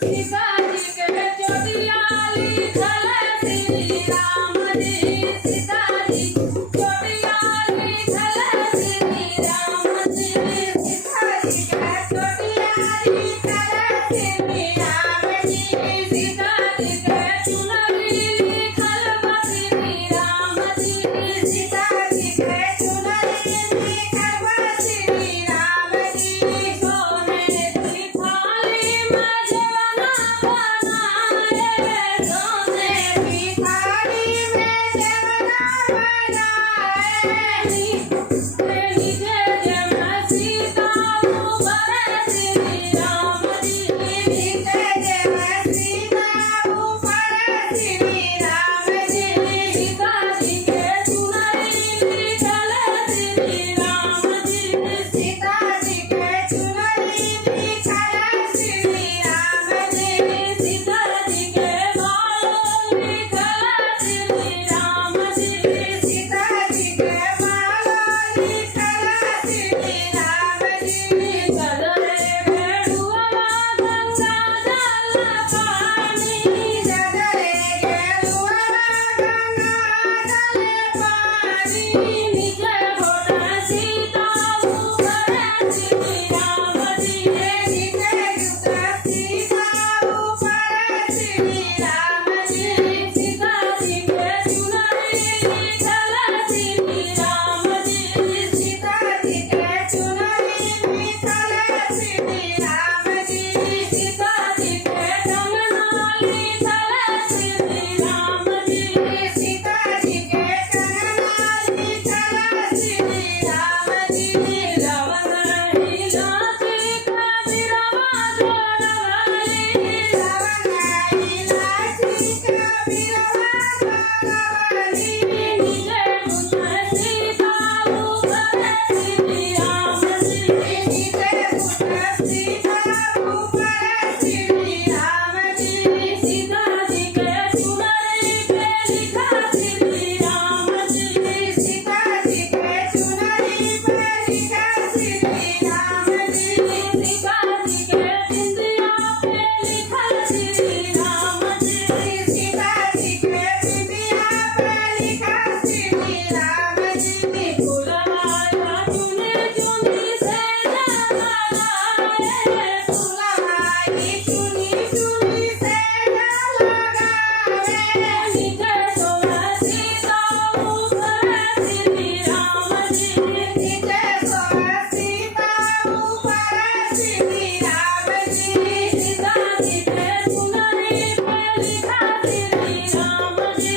सीता जी के चोटिया लिखल श्री राम जी, सीता जी चोटिया लिखल श्री राम जी, सीता जी के चोटिया लिखल श्री राम जी, सीता जी के चुनरी लिखल श्री राम जी, सीता जी के चुनरी लिखल श्री राम जी, सोने की थाली में जवना बनाए, सोने की थाली में जवना बनाए, नीचे जम सीता ऊपर श्री राम जी, नीचे जम सीता ऊपर श्री राम जी, सीता जी के चुनरी लिखल श्री राम जी, सीता जी के चुनरी लिखल श्री राम जी, सीता जी के बालों लिखल श्री राम जी, सीता जी के बालों लिखल श्री राम जी, गदरे भेड़ुआ गंगा जल पानी, गदरे भेड़ुआ गंगा जल पानी, नीचे घोड़ा सीता ऊपर श्री राम जी, नीचे घोड़ा सीता ऊपर श्री राम जी, सीता जी के चुनरी लिखल श्री राम जी, सीता जी के चुनरी लिखल श्री राम जी, सीता जी के कंगना लिखल श्री राम जी, सीता जी के कंगना लिखल श्री राम जी, रावण हिलाची कबीरवा जोड़वली, रावण हिलाची कबीरवा जोड़वली, नीचे मुझ सीता ऊपर श्री राम जी, नीचे मुझ सीता ऊपर श्री राम जी, सीता जी के चुनरी पे लिखा श्री राम जी, सीता जी के चुनरी पे लिखा श्री राम जी, सीता जी के बिंदिया पे लिखल श्री राम जी, सीता जी के बिंदिया पे लिखा श्री राम जी, फुलवाया चुनी चुनी से लगाए, फुलवाई चुनी चुनी से लगाए, नीचे सोना सीता ऊपर श्री राम जी, नीचे सोना सीता ऊपर श्री राम जी, सीता जी के चुनरी पे लिखा श्री राम जी,